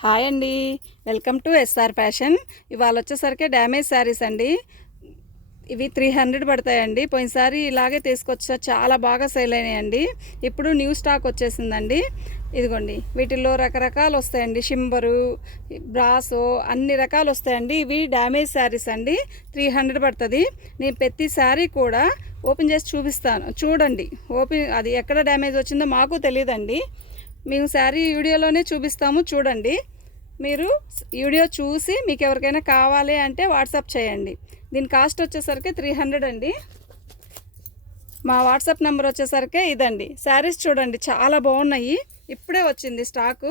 Hi అండి, welcome to SR fashion. ఇవాళ వచ్చేసరికి డ్యామేజ్ శారీస్ అండి. ఇవి 300 పడతాయండి. పోయినసారి ఇలాగే తీసుకొచ్చా, చాలా బాగా సేల్ అయినాయండి. ఇప్పుడు న్యూ స్టాక్ వచ్చేసిందండి. ఇదిగోండి, వీటిల్లో రకరకాలు వస్తాయండి. షింబరు, బ్రాసో, అన్ని రకాలు వస్తాయండి. ఇవి డ్యామేజ్ శారీస్ అండి. 300 పడుతుంది. నేను ప్రతి శారీ కూడా ఓపెన్ చేసి చూపిస్తాను, చూడండి. అది ఎక్కడ డ్యామేజ్ వచ్చిందో మాకు తెలియదండి. మేము శారీ వీడియోలోనే చూపిస్తాము, చూడండి. మీరు వీడియో చూసి మీకు ఎవరికైనా కావాలి అంటే వాట్సాప్ చేయండి. దీని కాస్ట్ వచ్చేసరికి 300 అండి. మా వాట్సాప్ నెంబర్ వచ్చేసరికి ఇదండి. శారీస్ చూడండి, చాలా బాగున్నాయి. ఇప్పుడే వచ్చింది స్టాకు.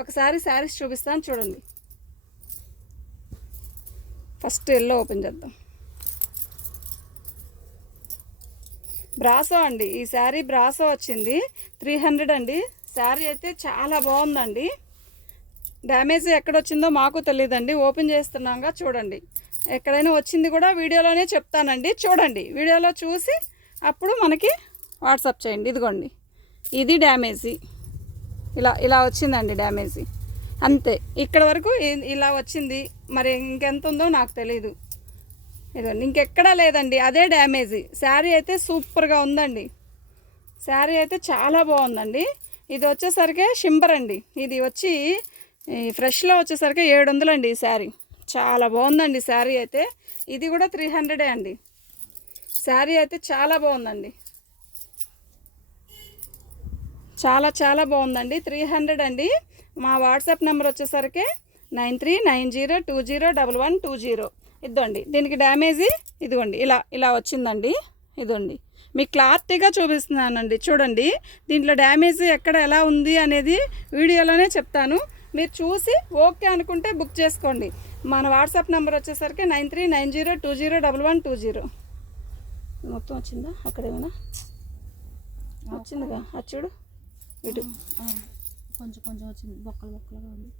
ఒకసారి శారీస్ చూపిస్తాను, చూడండి. ఫస్ట్ ఎల్లో ఓపెన్ చేద్దాం. బ్రాసో అండి, ఈ శారీ బ్రాసో వచ్చింది. 300 అండి. శారీ అయితే చాలా బాగుందండి. డ్యామేజ్ ఎక్కడొచ్చిందో మాకు తెలియదండి. ఓపెన్ చేస్తున్నాగా, చూడండి. ఎక్కడైనా వచ్చింది కూడా వీడియోలోనే చెప్తానండి, చూడండి. వీడియోలో చూసి అప్పుడు మనకి వాట్సాప్ చేయండి. ఇదిగోండి, ఇది డ్యామేజీ. ఇలా వచ్చిందండి డ్యామేజీ, అంతే. ఇక్కడ వరకు ఇలా వచ్చింది. మరి ఇంకెంత ఉందో నాకు తెలీదు. ఇదిగోండి, ఇంకెక్కడా లేదండి, అదే డ్యామేజీ. శారీ అయితే సూపర్గా ఉందండి. శారీ అయితే చాలా బాగుందండి. ఇది వచ్చేసరికి షింబర్ అండి. ఇది వచ్చి ఫ్రెష్లో వచ్చేసరికి 700 అండి. ఈ శారీ చాలా బాగుందండి. శారీ అయితే ఇది కూడా 300 అండి. శారీ అయితే చాలా బాగుందండి, చాలా బాగుందండి. 300 అండి. మా వాట్సాప్ నెంబర్ వచ్చేసరికి 9390201120. ఇద్దండి. దీనికి డ్యామేజీ ఇదిగోండి, ఇలా వచ్చిందండి. ఇదండి, మీకు క్లారిటీగా చూపిస్తున్నానండి, చూడండి. దీంట్లో డ్యామేజ్ ఎక్కడ ఎలా ఉంది అనేది వీడియోలోనే చెప్తాను. మీరు చూసి ఓకే అనుకుంటే బుక్ చేసుకోండి. మన వాట్సాప్ నెంబర్ వచ్చేసరికి 9390201120. మొత్తం వచ్చిందా? అక్కడేమైనా వచ్చిందిగా, అది చూడు. ఇటు కొంచెం వచ్చింది, బొక్కలుగా ఉంది.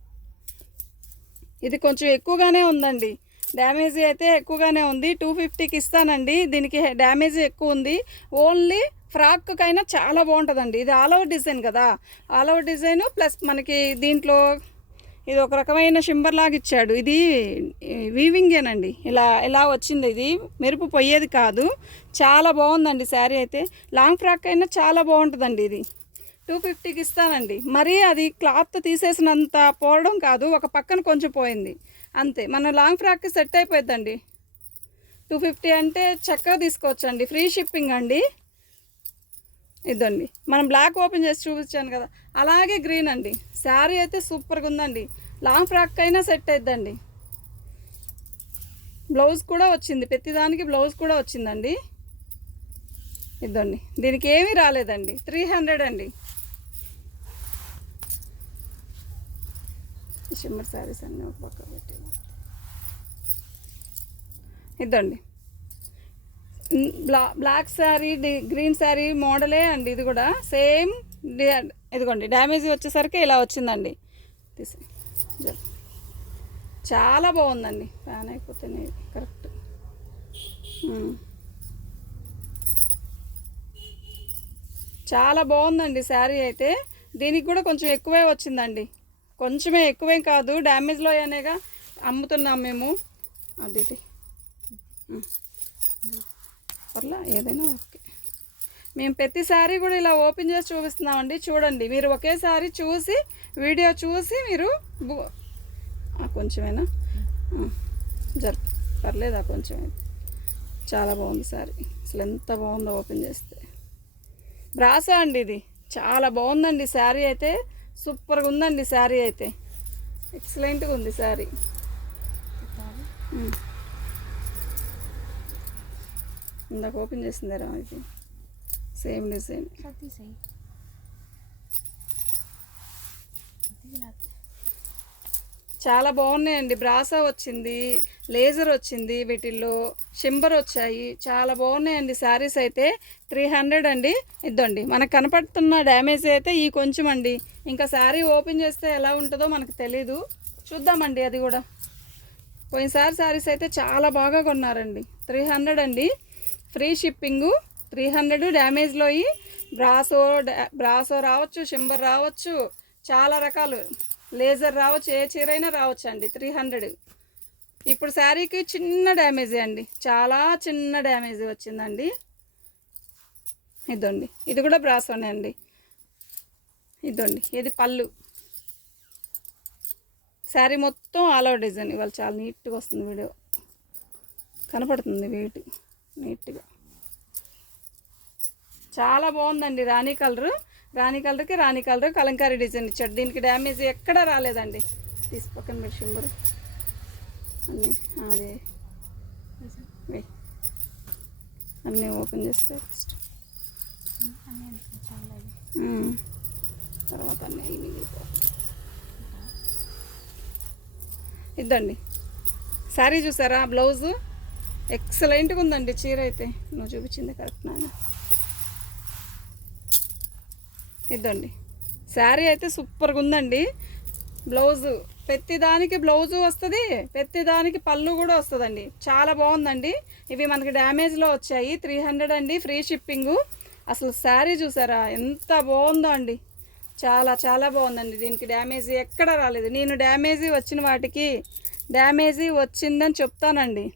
ఇది కొంచెం ఎక్కువగానే ఉందండి. డ్యామేజీ అయితే ఎక్కువగానే ఉంది. 250కి ఇస్తానండి. దీనికి డ్యామేజీ ఎక్కువ ఉంది. ఓన్లీ ఫ్రాక్కైనా చాలా బాగుంటుందండి. ఇది ఆల్ ఓవర్ డిజైన్ కదా, ఆల్ ఓవర్ డిజైన్ ప్లస్ మనకి దీంట్లో ఇది ఒక రకమైన షింబర్ లాగా ఇచ్చాడు. ఇది వీవింగేనండి. ఇలా వచ్చింది. ఇది మెరుపు పోయేది కాదు. చాలా బాగుందండి శారీ అయితే. లాంగ్ ఫ్రాక్ అయినా చాలా బాగుంటుందండి. ఇది 250కి ఇస్తానండి. మరీ అది క్లాత్ తీసేసినంత పోవడం కాదు, ఒక పక్కన కొంచెం పోయింది అంతే. మన లాంగ్ ఫ్రాక్కి సెట్ అయిపోద్దండి. 250 అంటే చక్కగా తీసుకోవచ్చండి. ఫ్రీ షిప్పింగ్ అండి. ఇదండి, మనం బ్లాక్ ఓపెన్ చేసి చూపించాను కదా, అలాగే గ్రీన్ అండి. శారీ అయితే సూపర్గా ఉందండి. లాంగ్ ఫ్రాక్ అయినా సెట్ అయిద్దండి. బ్లౌజ్ కూడా వచ్చింది, ప్రతిదానికి బ్లౌజ్ కూడా వచ్చిందండి. ఇదండి, దీనికి ఏమీ రాలేదండి. 300 అండి. షిమ్మర్ శారీస్ అన్నీ ఒక పక్క పెట్టి ఇదండి. బ్లాక్ శారీ, గ్రీన్ శారీ మోడలే అండి. ఇది కూడా సేమ్. ఇదిగోండి, డ్యామేజ్ వచ్చేసరికి ఇలా వచ్చిందండి. చాలా బాగుందండి. ఫ్యాన్ అయిపోతేనే కరెక్ట్. చాలా బాగుందండి శారీ అయితే. దీనికి కూడా కొంచెం ఎక్కువే వచ్చిందండి. కొంచెమే, ఎక్కువేం కాదు. డ్యామేజ్లో అనేగా అమ్ముతున్నాం మేము. అది పర్లా, ఏదైనా ఓకే. మేము ప్రతిసారి కూడా ఇలా ఓపెన్ చేసి చూపిస్తున్నామండి, చూడండి. మీరు ఒకేసారి చూసి వీడియో చూసి మీరు కొంచెమేనా పర్లేదా? కొంచెం. చాలా బాగుంది శారీ. అసలు ఎంత బాగుందో ఓపెన్ చేస్తే. బ్రాసో అండి, ఇది చాలా బాగుందండి. శారీ అయితే సూపర్గా ఉందండి. శారీ అయితే ఎక్సలెంట్గా ఉంది శారీ. ఇందాక ఓపెన్ చేసిందారా? ఇది సేమ్ డిజైన్. చాలా బాగున్నాయండి. బ్రాసా వచ్చింది, లేజర్ వచ్చింది, వీటిల్లో షింబర్ వచ్చాయి. చాలా బాగున్నాయండి శారీస్ అయితే. 300 అండి. ఇద్దండి, మనకు కనపడుతున్న డ్యామేజ్ అయితే ఈ కొంచెం అండి. ఇంకా శారీ ఓపెన్ చేస్తే ఎలా ఉంటుందో మనకు తెలీదు, చూద్దామండి అది కూడా. పోయినసారి శారీస్ అయితే చాలా బాగా కొన్నారండి. 300 అండి. Free shipping. 300 డ్యామేజ్లో బ్రాసో రావచ్చు, షింబర్ రావచ్చు, చాలా రకాలు. లేజర్ రావచ్చు, ఏ చీర అయినా రావచ్చు అండి. 300. ఇప్పుడు శారీకి చిన్న డ్యామేజీ అండి, చాలా చిన్న డ్యామేజీ వచ్చిందండి. ఇదండి, ఇది కూడా బ్రాసోనే అండి. ఇదండి, ఇది పళ్ళు. శారీ మొత్తం ఆల్ ఓవర్ డిజైన్. ఇవాళ చాలా నీట్గా వస్తుంది, వీడియో కనపడుతుంది వెయిట్ నీట్గా. చాలా బాగుందండి. రాణి కలర్కి రాణి కలర్ కలంకారీ డిజైన్ ఇచ్చాడు. దీనికి డ్యామేజ్ ఎక్కడా రాలేదండి. తీసి పక్కన పెట్టి షింబరు అన్నీ అదే అన్నీ ఓపెన్ చేస్తే ఫస్ట్, తర్వాత అన్నీ ఇద్దండి. శారీ చూసారా? బ్లౌజు ఎక్సలెంట్గా ఉందండి. చీర అయితే నువ్వు చూపించింది కరెక్ట్ నాన్న. ఇద్దండి, శారీ అయితే సూపర్గా ఉందండి. బ్లౌజు ప్రతిదానికి బ్లౌజు వస్తుంది, ప్రతిదానికి పళ్ళు కూడా వస్తుందండి. చాలా బాగుందండి. ఇవి మనకి డ్యామేజ్లో వచ్చాయి. 300 అండి, ఫ్రీ షిప్పింగు. అసలు శారీ చూసారా ఎంత బాగుందో అండి. చాలా చాలా బాగుందండి. దీనికి డ్యామేజీ ఎక్కడ రాలేదు. నేను డ్యామేజీ వచ్చిన వాటికి డ్యామేజీ వచ్చిందని చెప్తానండి.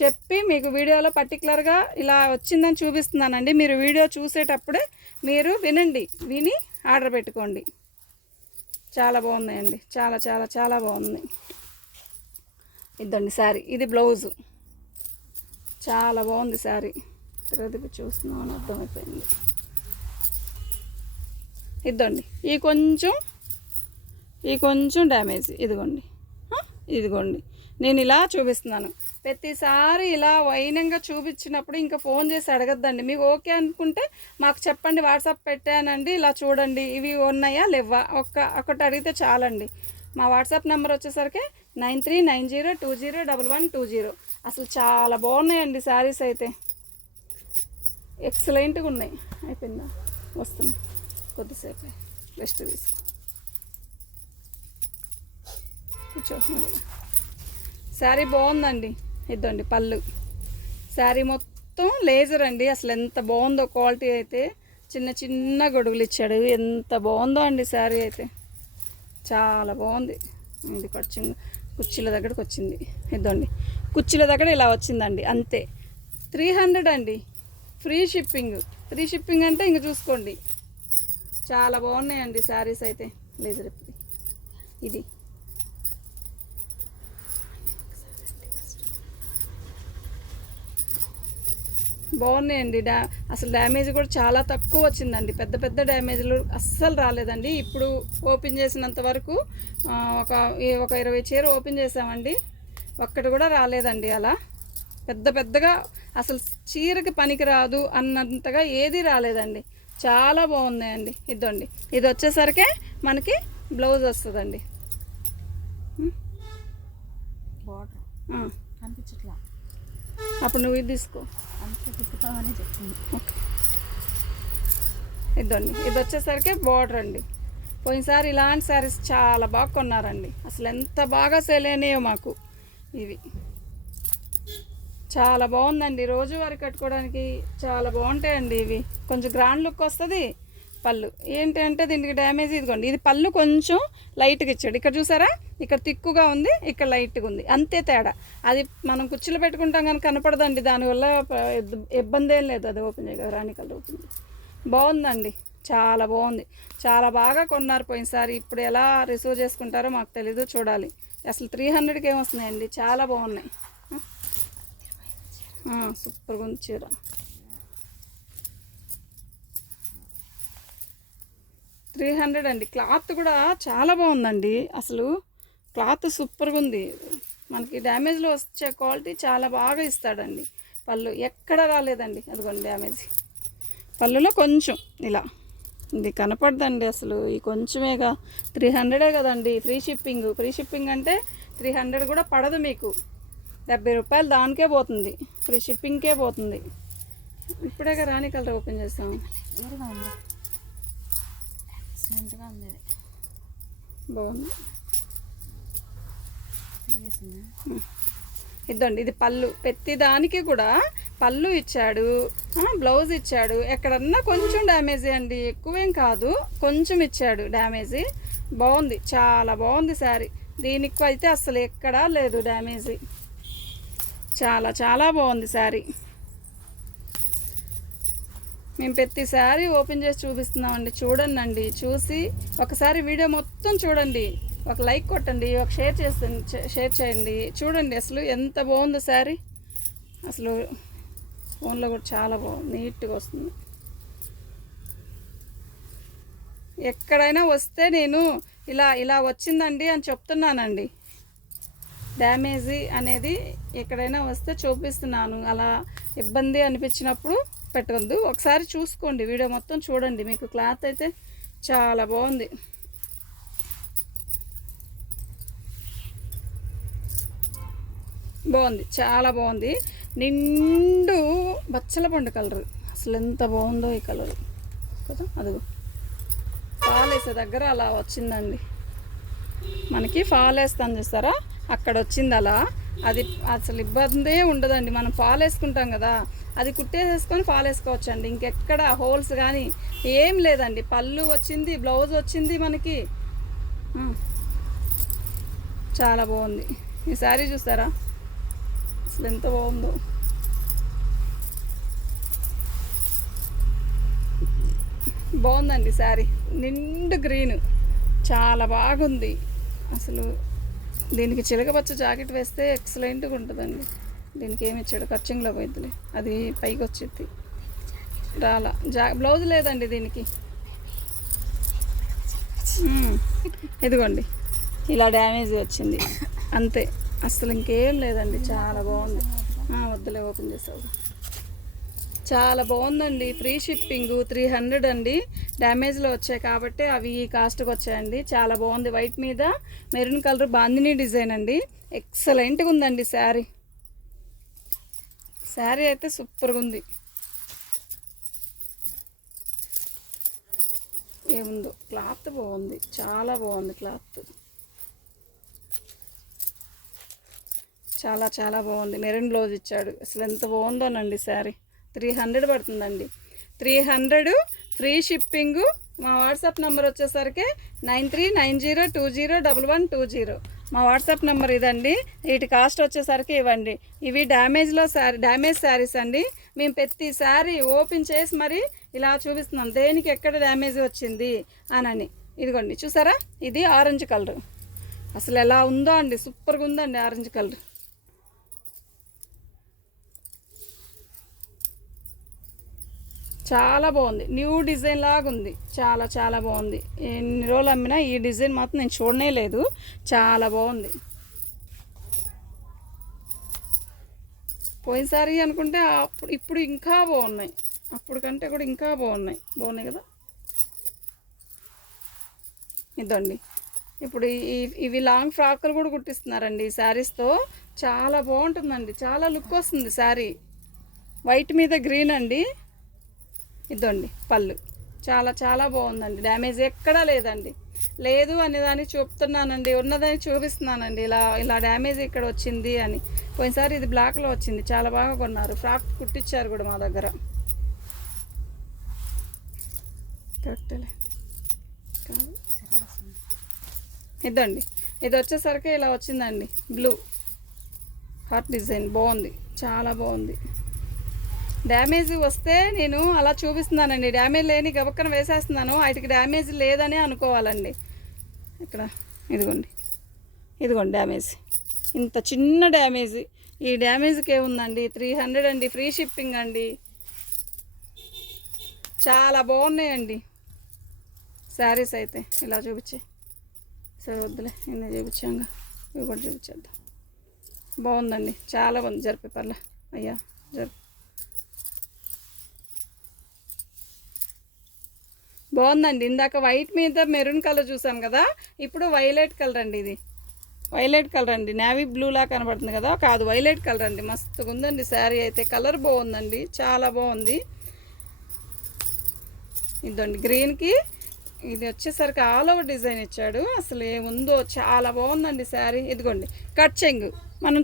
చెప్పి మీకు వీడియోలో పర్టికులర్గా ఇలా వచ్చిందని చూపిస్తున్నానండి. మీరు వీడియో చూసేటప్పుడే మీరు విని ఆర్డర్ పెట్టుకోండి. చాలా బాగున్నాయండి, చాలా చాలా చాలా బాగుంది. ఇదండి శారీ, ఇది బ్లౌజు. చాలా బాగుంది శారీ. తిరగదిపి చూస్తున్నామని అర్థమైపోయింది. ఇదండి, ఈ కొంచెం డ్యామేజ్. ఇదిగోండి నేను ఇలా చూపిస్తున్నాను. ప్రతిసారి ఇలా వైనంగా చూపించినప్పుడు ఇంకా ఫోన్ చేసి అడగద్దండి. మీకు ఓకే అనుకుంటే మాకు చెప్పండి, వాట్సాప్ పెట్టానండి, ఇలా చూడండి ఇవి ఉన్నాయా లేవా ఒకటి అడిగితే చాలండి. మా వాట్సాప్ నెంబర్ వచ్చేసరికి 9390201120. అసలు చాలా బాగున్నాయండి శారీస్ అయితే, ఎక్సలెంట్గా ఉన్నాయి. అయిపోయిందా? వస్తుంది, కొద్దిసేపు రెస్ట్ తీసుకో, కూర్చో. శారీ బాగుందండి. ఇదండి పళ్ళు. శారీ మొత్తం లేజర్ అండి. అసలు ఎంత బాగుందో క్వాలిటీ అయితే. చిన్న చిన్న గొడుగులు ఇచ్చాడు. ఎంత బాగుందో అండి శారీ అయితే, చాలా బాగుంది. ఇది కుర్చీల దగ్గరకు వచ్చింది. ఇదండి, కుర్చీల దగ్గర ఇలా వచ్చిందండి, అంతే. 300 అండి, ఫ్రీ షిప్పింగ్ అంటే ఇంక చూసుకోండి. చాలా బాగున్నాయండి శారీస్ అయితే. లేజర్ ఇది బాగున్నాయండి. అసలు డ్యామేజ్ కూడా చాలా తక్కువ వచ్చిందండి. పెద్ద డ్యామేజ్లు అస్సలు రాలేదండి. ఇప్పుడు ఓపెన్ చేసినంత వరకు ఒక 20 చీర ఓపెన్ చేసామండి, ఒక్కటి కూడా రాలేదండి. అలా పెద్దగా అసలు చీరకి పనికి రాదు అన్నంతగా ఏది రాలేదండి. చాలా బాగున్నాయండి. ఇదండి, ఇది వచ్చేసరికి మనకి బ్లౌజ్ వస్తుందండి. అనిపించట్లా, అప్పుడు నువ్వు ఇది తీసుకో. తిప్పుతామని చెప్తుంది. ఇదండి, ఇది వచ్చేసరికి బార్డర్ అండి. పోయినసారి ఇలాంటి శారీస్ చాలా బాగా కొన్నారండి. అసలు ఎంత బాగా సేల్ అయినాయో మాకు. ఇవి చాలా బాగుందండి. రోజువారీ కట్టుకోవడానికి చాలా బాగుంటాయండి. ఇవి కొంచెం గ్రాండ్ లుక్ వస్తుంది. పళ్ళు ఏంటంటే దీనికి డ్యామేజ్ ఇదిగోండి, ఇది పళ్ళు కొంచెం లైట్గా ఇచ్చాడు. ఇక్కడ చూసారా, ఇక్కడ తిక్కుగా ఉంది, ఇక్కడ లైట్గా ఉంది, అంతే తేడా. అది మనం కుర్చీలో పెట్టుకుంటాం కానీ కనపడదండి. దానివల్ల ఇబ్బంది ఏం లేదు. అది ఓపెన్ చేయగా రాణి కలర్ ఓపెన్ బాగుందండి. చాలా బాగుంది. చాలా బాగా కొన్నారు పోయినసారి. ఇప్పుడు ఎలా రిసీవ్ చేసుకుంటారో మాకు తెలీదు, చూడాలి. అసలు 300కి ఏమొస్తున్నాయండి, చాలా బాగున్నాయి. సూపర్గా ఉంది చీర. $300 అండి. క్లాత్ కూడా చాలా బాగుందండి. అసలు క్లాత్ సూపర్గా ఉంది. మనకి డ్యామేజ్లో వచ్చే క్వాలిటీ చాలా బాగా ఇస్తాడండి. పళ్ళు ఎక్కడ రాలేదండి. అదిగోండి డ్యామేజ్ పళ్ళులో కొంచెం ఇలా ఇది కనపడదండి. అసలు ఈ కొంచెమేగా, 300 కదండి. ఫ్రీ షిప్పింగ్ అంటే 300 కూడా పడదు మీకు. ₹70 దానికే పోతుంది, ఫ్రీ షిప్పింగ్కే పోతుంది. ఇప్పుడేగా రాణి కలర్ ఓపెన్ చేస్తాము. బాగుంది. ఇదండి, ఇది పళ్ళు. ప్రతిదానికి కూడా పళ్ళు ఇచ్చాడు, బ్లౌజ్ ఇచ్చాడు. ఎక్కడన్నా కొంచెం డ్యామేజీ అండి, ఎక్కువేం కాదు, కొంచెం ఇచ్చాడు డ్యామేజీ. బాగుంది, చాలా బాగుంది శారీ. దీనికి అయితే అసలు ఎక్కడా లేదు డ్యామేజీ. చాలా చాలా బాగుంది శారీ. మేము ప్రతి శారీ ఓపెన్ చేసి చూపిస్తున్నామండి. చూడండి, చూసి ఒకసారి వీడియో మొత్తం చూడండి, ఒక లైక్ కొట్టండి, ఒక షేర్ చేయండి. చూడండి అసలు ఎంత బాగుందో శారీ. అసలు ఫోన్లో కూడా చాలా బాగుంది, నీట్గా వస్తుంది. ఎక్కడైనా వస్తే నేను ఇలా వచ్చిందండి అని చెప్తున్నానండి. డ్యామేజీ అనేది ఎక్కడైనా వస్తే చూపిస్తున్నాను. అలా ఇబ్బంది అనిపించినప్పుడు పెట్టవద్దు. ఒకసారి చూసుకోండి, వీడియో మొత్తం చూడండి. మీకు క్లాత్ అయితే చాలా బాగుంది. బాగుంది, చాలా బాగుంది. నిండు బచ్చల పండు కలరు. అసలు ఎంత బాగుందో ఈ కలరు కదా. అదిగో ఫాల్ వేసే దగ్గర అలా వచ్చిందండి. మనకి ఫాల్ వేస్తాను చూస్తారా, అక్కడ వచ్చింది అలా. అది అసలు ఇబ్బందే ఉండదండి. మనం ఫాల్ వేసుకుంటాం కదా, అది కుట్టేసేసుకొని ఫాల్ వేసుకోవచ్చండి. ఇంకెక్కడ హోల్స్ కానీ ఏం లేదండి. పళ్ళు వచ్చింది, బ్లౌజ్ వచ్చింది మనకి. చాలా బాగుంది. ఈ శారీ చూస్తారా అసలు ఎంత బాగుందో. బాగుందండి శారీ, నిండు గ్రీన్, చాలా బాగుంది అసలు. దీనికి చిలకపచ్చ జాకెట్ వేస్తే ఎక్సలెంట్గా ఉంటుందండి. దీనికి ఏమి ఇచ్చాడు, ఖర్చింగ్లో పోయిద్దిలే, అది పైకి వచ్చింది రాలా. బ్లౌజ్ లేదండి దీనికి. ఇదిగోండి ఇలా డ్యామేజ్ వచ్చింది అంతే, అసలు ఇంకేం లేదండి. చాలా బాగుంది. వద్దులే, ఓపెన్ చేసావు. చాలా బాగుందండి. ఫ్రీ షిప్పింగ్ 300 అండి. డ్యామేజ్లో వచ్చాయి కాబట్టి అవి ఈ కాస్ట్కి వచ్చాయండి. చాలా బాగుంది. వైట్ మీద మెరూన్ కలర్ బాందినీ డిజైన్ అండి. ఎక్సలెంట్గా ఉందండి శారీ. శారీ అయితే సూపర్గా ఉంది. ఏముందో క్లాత్ బాగుంది, చాలా బాగుంది క్లాత్. చాలా చాలా బాగుంది. మెరూన్ బ్లౌజ్ ఇచ్చాడు. అసలు ఎంత బాగుందోనండి శారీ. 300 పడుతుందండి. 300 ఫ్రీ షిప్పింగు. మా వాట్సాప్ నెంబర్ వచ్చేసరికి 9390201120. మా వాట్సాప్ నెంబర్ ఇదండి. వీటి కాస్ట్ వచ్చేసరికి ఇవ్వండి. ఇవి డ్యామేజ్ శారీస్ అండి. మేము ప్రతి శారీ ఓపెన్ చేసి మరి ఇలా చూపిస్తున్నాం, దేనికి ఎక్కడ డ్యామేజ్ వచ్చింది అని. ఇదిగోండి చూసారా, ఇది ఆరెంజ్ కలర్. అసలు ఎలా ఉందో అండి, సూపర్గా ఉందండి ఆరెంజ్ కలర్. చాలా బాగుంది, న్యూ డిజైన్ లాగా ఉంది. చాలా చాలా బాగుంది. ఎన్ని రోజులు అమ్మినా ఈ డిజైన్ మాత్రం నేను చూడనే లేదు. చాలా బాగుంది. పోయినసారి అనుకుంటే ఇప్పుడు ఇంకా బాగున్నాయి. అప్పుడు కంటే కూడా ఇంకా బాగున్నాయి కదా. ఇదండి ఇప్పుడు ఇవి లాంగ్ ఫ్రాక్లు కూడా కుట్టిస్తున్నారండి ఈ శారీస్తో. చాలా బాగుంటుందండి, చాలా లుక్ వస్తుంది శారీ. వైట్ మీద గ్రీన్ అండి. ఇదండి పళ్ళు. చాలా చాలా బాగుందండి. డ్యామేజ్ ఎక్కడా లేదండి. లేదు అనేదాన్ని చూపుతున్నానండి, ఉన్నదాన్ని చూపిస్తున్నానండి. ఇలా డ్యామేజ్ ఇక్కడ వచ్చింది అని. పోయినసారి ఇది బ్లాక్లో వచ్చింది, చాలా బాగా కొన్నారు. ఫ్రాక్ కుట్టించారు కూడా మా దగ్గర. కరెక్ట్లే కాదు. ఇదండి, ఇది వచ్చేసరికి ఇలా వచ్చిందండి. బ్లూ హార్ట్ డిజైన్ బాగుంది, చాలా బాగుంది. డ్యామేజ్ వస్తే నేను అలా చూపిస్తున్నానండి. డ్యామేజ్ లేని గబక్కన వేసేస్తున్నాను. వాటికి డ్యామేజ్ లేదని అనుకోవాలండి. ఇక్కడ ఇదిగోండి డ్యామేజ్, ఇంత చిన్న డ్యామేజ్. ఈ డ్యామేజ్కి ఏముందండి, 300 అండి. ఫ్రీ షిప్పింగ్ అండి. చాలా బాగున్నాయండి శారీస్ అయితే. ఇలా చూపించే సరే, వద్దులే, నిన్న చూపించాంగా, ఇవి కూడా చూపించేద్దాం. బాగుందండి, చాలా బాగుంది. జరిపే పర్లే అయ్యా, జరిపి. బాగుందండి. ఇందాక వైట్ మీద మెరూన్ కలర్ చూసాం కదా, ఇప్పుడు వైలెట్ కలర్ అండి. ఇది వైలెట్ కలర్ అండి. నేవీ బ్లూలా కనబడుతుంది కదా, కాదు వైలెట్ కలర్ అండి. మస్తుగా ఉందండి శారీ అయితే. కలర్ బాగుందండి, చాలా బాగుంది. ఇదండి గ్రీన్కి ఇది వచ్చేసరికి ఆల్ ఓవర్ డిజైన్ ఇచ్చాడు. అసలు ఏముందో, చాలా బాగుందండి శారీ. ఇదిగోండి కట్ చెంగు, మనం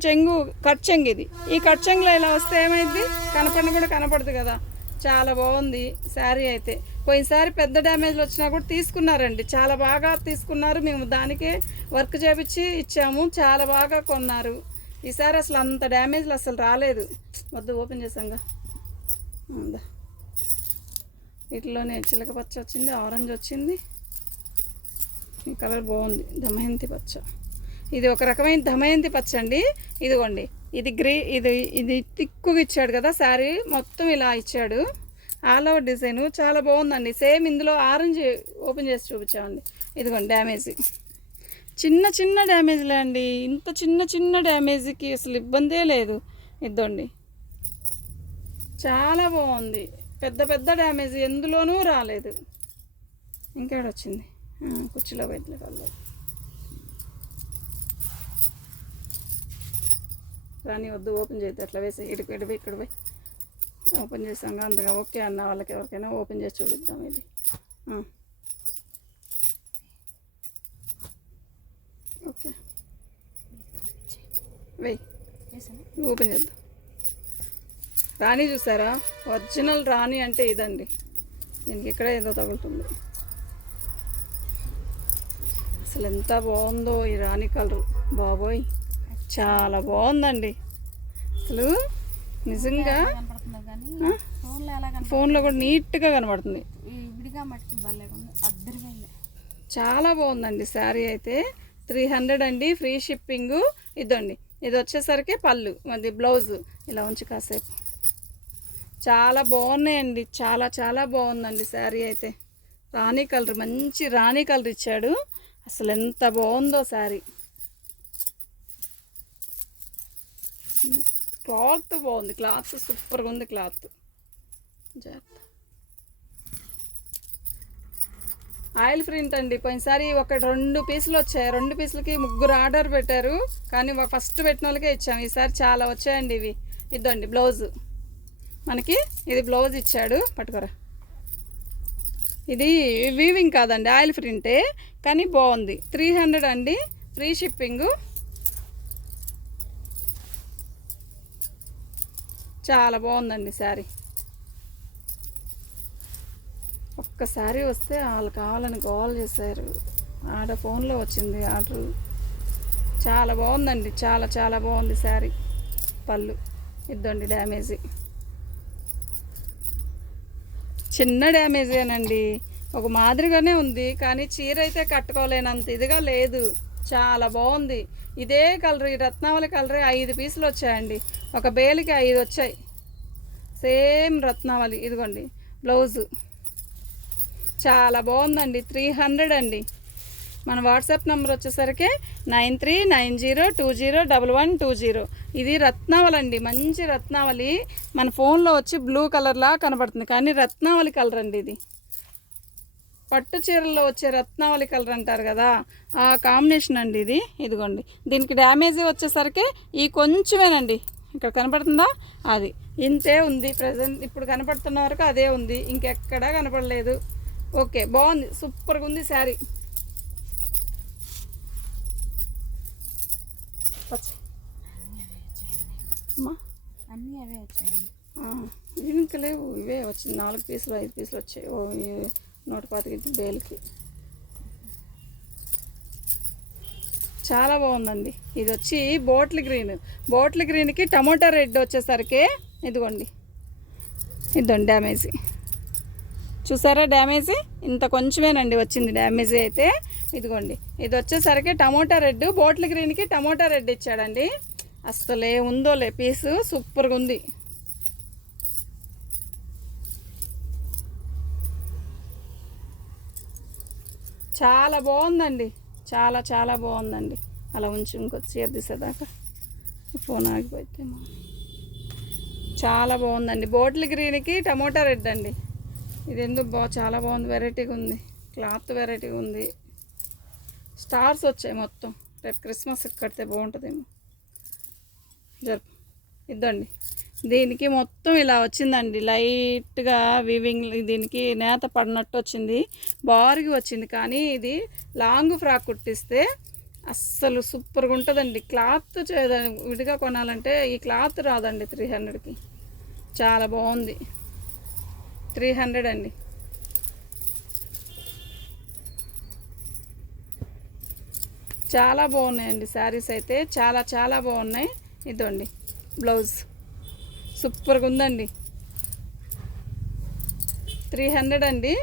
కట్ చెంగు. ఇది ఈ కట్ చెంగులో ఇలా వస్తే ఏమైంది, కనపడిన కూడా కనపడదు కదా. చాలా బాగుంది శారీ అయితే. పోయినసారి పెద్ద డ్యామేజ్లు వచ్చినా కూడా తీసుకున్నారండి, చాలా బాగా తీసుకున్నారు. మేము దానికే వర్క్ చేపించి ఇచ్చాము, చాలా బాగా కొన్నారు. ఈసారి అసలు అంత డ్యామేజ్లు అసలు రాలేదు. వద్దు ఓపెన్ చేసాంగా. వీటిలోనే చిలక పచ్చ వచ్చింది, ఆరెంజ్ వచ్చింది, ఈ కలర్ బాగుంది, దమయంతి పచ్చ. ఇది ఒక రకమైన దమయంతి పచ్చ అండి. ఇదిగోండి, ఇది ఇది తిక్కుగా ఇచ్చాడు కదా శారీ, మొత్తం ఇలా ఇచ్చాడు. ఆల్ ఓవర్ డిజైన్ చాలా బాగుందండి. సేమ్ ఇందులో ఆరెంజ్ ఓపెన్ చేసి చూపించామండి. ఇదిగోండి డ్యామేజ్, చిన్న చిన్న డ్యామేజ్లే అండి. ఇంత చిన్న చిన్న డ్యామేజ్కి అసలు ఇబ్బందే లేదు. ఇద్దండి, చాలా బాగుంది. పెద్ద పెద్ద డ్యామేజ్ ఎందులోనూ రాలేదు. ఇంకేడొచ్చింది కుర్చీలో పెట్టలే కలర్ రాని, వద్దు ఓపెన్ చేస్తే అట్లా వేసి ఇక్కడ పోయి ఓపెన్ చేసాం అంతగా. ఓకే అన్న వాళ్ళకి ఎవరికైనా ఓపెన్ చేసి చూపిద్దాం. ఇది ఓకే వెయ్యి ఓపెన్ చేద్దాం. రాణి చూసారా, ఒరిజినల్ రాణి అంటే ఇదండి. దీనికి ఇక్కడ ఏదో తగులుతుంది. అసలు ఎంత బాగుందో ఈ రాణి కలర్, బాబోయ్ చాలా బాగుందండి అసలు నిజంగా. ఫోన్లో కూడా నీట్గా కనబడుతుంది. చాలా బాగుందండి శారీ అయితే. 300 అండి, ఫ్రీ షిప్పింగ్. ఇదండి, ఇది వచ్చేసరికి పళ్ళు, అది బ్లౌజ్. ఇలా ఉంచి కాసేపు. చాలా బాగున్నాయండి, చాలా చాలా బాగుందండి శారీ అయితే. రాణి కలర్, మంచి రాణి కలర్ ఇచ్చాడు. అసలు ఎంత బాగుందో శారీ. క్లాత్ బాగుంది, క్లాత్ సూపర్గా ఉంది. క్లాత్ జాగ్రత్త. ఆయిల్ ప్రింట్ అండి. పోయినసారి ఒక 2 పీసులు వచ్చాయి, 2 పీసులకి 3 ఆర్డర్ పెట్టారు, కానీ ఫస్ట్ పెట్టిన వాళ్ళకే ఇచ్చాము. ఈసారి చాలా వచ్చాయండి ఇవి. ఇద్దండి బ్లౌజ్, మనకి ఇది బ్లౌజ్ ఇచ్చాడు. పట్టుకోరా. ఇది వీవింగ్ కాదండి, ఆయిల్ ప్రింటే, కానీ బాగుంది. 300 అండి, ఫ్రీ షిప్పింగు. చాలా బాగుందండి శారీ. ఒక్కసారి వస్తే వాళ్ళు కావాలని కాల్ చేశారు. ఫోన్లో వచ్చింది ఆర్డర్. చాలా బాగుందండి, చాలా చాలా బాగుంది శారీ. పళ్ళు ఇద్దండి, డ్యామేజీ, చిన్న డ్యామేజేనండి, ఒక మాదిరిగానే ఉంది, కానీ చీర అయితే కట్టుకోలేనంత ఇదిగా లేదు. చాలా బాగుంది. ఇదే కలర్, ఈ రత్నావళి కలర్ 5 పీసులు వచ్చాయండి. ఒక బేలికి 5 వచ్చాయి. సేమ్ రత్నావళి. ఇదిగోండి బ్లౌజు, చాలా బాగుందండి. 300 అండి. మన వాట్సాప్ నెంబర్ వచ్చేసరికి 9390201120. ఇది రత్నావళి అండి, మంచి రత్నావళి. మన ఫోన్లో వచ్చి బ్లూ కలర్లా కనబడుతుంది, కానీ రత్నావళి కలర్ అండి ఇది. పట్టు చీరల్లో వచ్చే రత్నావళి కలర్ అంటారు కదా, ఆ కాంబినేషన్ అండి ఇది. ఇదిగోండి, దీనికి డ్యామేజీ వచ్చేసరికి ఈ కొంచెమేనండి. ఇక్కడ కనపడుతుందా, అది ఇంతే ఉంది. ప్రజెంట్ ఇప్పుడు కనపడుతున్న వరకు అదే ఉంది, ఇంకెక్కడా కనపడలేదు. ఓకే, బాగుంది, సూపర్గా ఉంది శారీ. అన్నీ అవే వచ్చాయండి. ఇంకా లేవు, ఇవే వచ్చింది. 4 పీసులు 5 పీసులు వచ్చాయి. 125 బేల్కి. చాలా బాగుందండి. ఇది వచ్చి బాటిల్ గ్రీన్, బాటిల్ గ్రీన్కి టమోటా రెడ్ వచ్చేసరికి ఇదిగోండి, ఇదండి డ్యామేజీ. చూసారా డ్యామేజీ, ఇంత కొంచెమేనండి వచ్చింది డ్యామేజీ అయితే. ఇదిగోండి, ఇది వచ్చేసరికి టమోటా రెడ్, బాటిల్ గ్రీన్కి టమోటా రెడ్ ఇచ్చాడండి. అస్సలే ఉందోలే పీసు, సూపర్గా ఉంది. చాలా బాగుందండి, చాలా చాలా బాగుందండి. అలా ఉంచి ఇంకొక చీర తీసేదాకా ఫోన్ ఆగిపోతే. చాలా బాగుందండి. బాటిల్ గ్రీన్కి టమోటా రెడ్ అండి. ఇది ఎందుకు చాలా బాగుంది, వెరైటీగా ఉంది. క్లాత్ వెరైటీగా ఉంది. స్టార్స్ వచ్చాయి మొత్తం. రేపు క్రిస్మస్కి కడితే బాగుంటుందేమో. జరుపు ఇద్దండి. దీనికి మొత్తం ఇలా వచ్చిందండి, లైట్గా వీవింగ్. దీనికి నేత పడినట్టు వచ్చింది, బారుగా వచ్చింది. కానీ ఇది లాంగ్ ఫ్రాక్ కుట్టిస్తే అస్సలు సూపర్గా ఉంటుందండి. క్లాత్ విడిగా కొనాలంటే ఈ క్లాత్ రాదండి. 300కి చాలా బాగుంది. 300 అండి. చాలా బాగున్నాయండి శారీస్ అయితే, చాలా చాలా బాగున్నాయి. ఇదండి బ్లౌజ్ సూపర్గా ఉందండి. 300 అండి.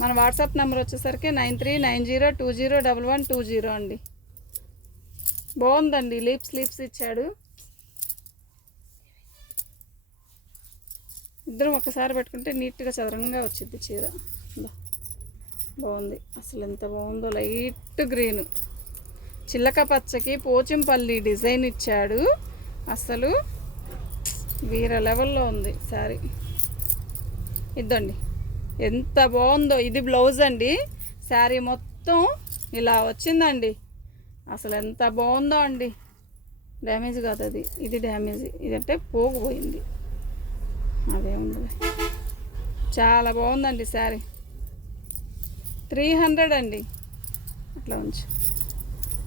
మన వాట్సాప్ నెంబర్ వచ్చేసరికి 9390201120 అండి. బాగుందండి. లీప్స్ ఇచ్చాడు. ఇద్దరం ఒకసారి పెట్టుకుంటే నీట్గా చదరంగా వచ్చింది చీర. బాగుంది అసలు, ఎంత బాగుందో. లైట్ గ్రీన్ చిల్లక పచ్చకి పోచంపల్లి డిజైన్ ఇచ్చాడు. అసలు వీర లెవెల్లో ఉంది శారీ. ఇద్దండి ఎంత బాగుందో. ఇది బ్లౌజ్ అండి. శారీ మొత్తం ఇలా వచ్చిందండి. అసలు ఎంత బాగుందో అండి. డ్యామేజ్ కాదు అది, ఇది డ్యామేజ్. ఇదంటే పోగిపోయింది, అదే ఉంది. చాలా బాగుందండి శారీ. 300 అండి. అట్లా ఉంచు.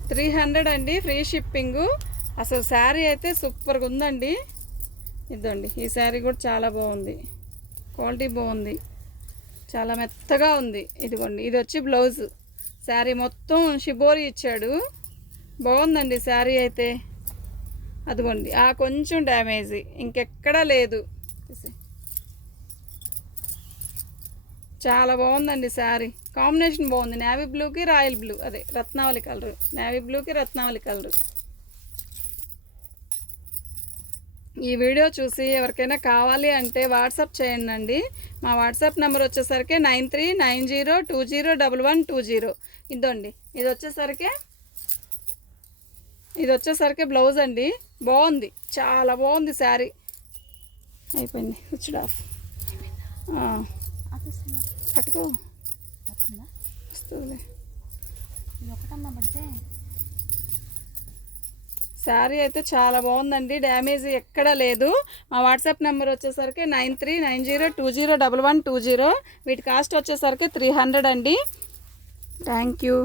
300 అండి, ఫ్రీ షిప్పింగు. అసలు శారీ అయితే సూపర్గా ఉందండి. ఇదండి ఈ శారీ కూడా చాలా బాగుంది. క్వాలిటీ బాగుంది, చాలా మెత్తగా ఉంది. ఇదిగోండి ఇది వచ్చి బ్లౌజ్. శారీ మొత్తం షిబోరి ఇచ్చాడు. బాగుందండి శారీ అయితే. అదిగోండి ఆ కొంచెం డ్యామేజ్, ఇంకెక్కడా లేదు. చాలా బాగుందండి శారీ. కాంబినేషన్ బాగుంది. నేవీ బ్లూకి రాయల్ బ్లూ, అదే రత్నావళి కలరు. నేవీ బ్లూకి రత్నావళి కలరు. ఈ వీడియో చూసి ఎవరికైనా కావాలి అంటే వాట్సాప్ చేయండి. మా వాట్సాప్ నెంబర్ వచ్చేసరికి 9390201120. ఇదండి ఇది వచ్చేసరికి బ్లౌజ్ అండి. బాగుంది, చాలా బాగుంది శారీ. అయిపోయింది, స్విచ్ ఆఫ్. పట్టుకో వస్తుందిలే. శారీ అయితే చాలా బాగుందండి. డ్యామేజ్ ఎక్కడా లేదు. మా వాట్సాప్ నెంబర్ వచ్చేసరికి 9390201120. వీటి కాస్ట్ వచ్చేసరికి 300 అండి. Thank you.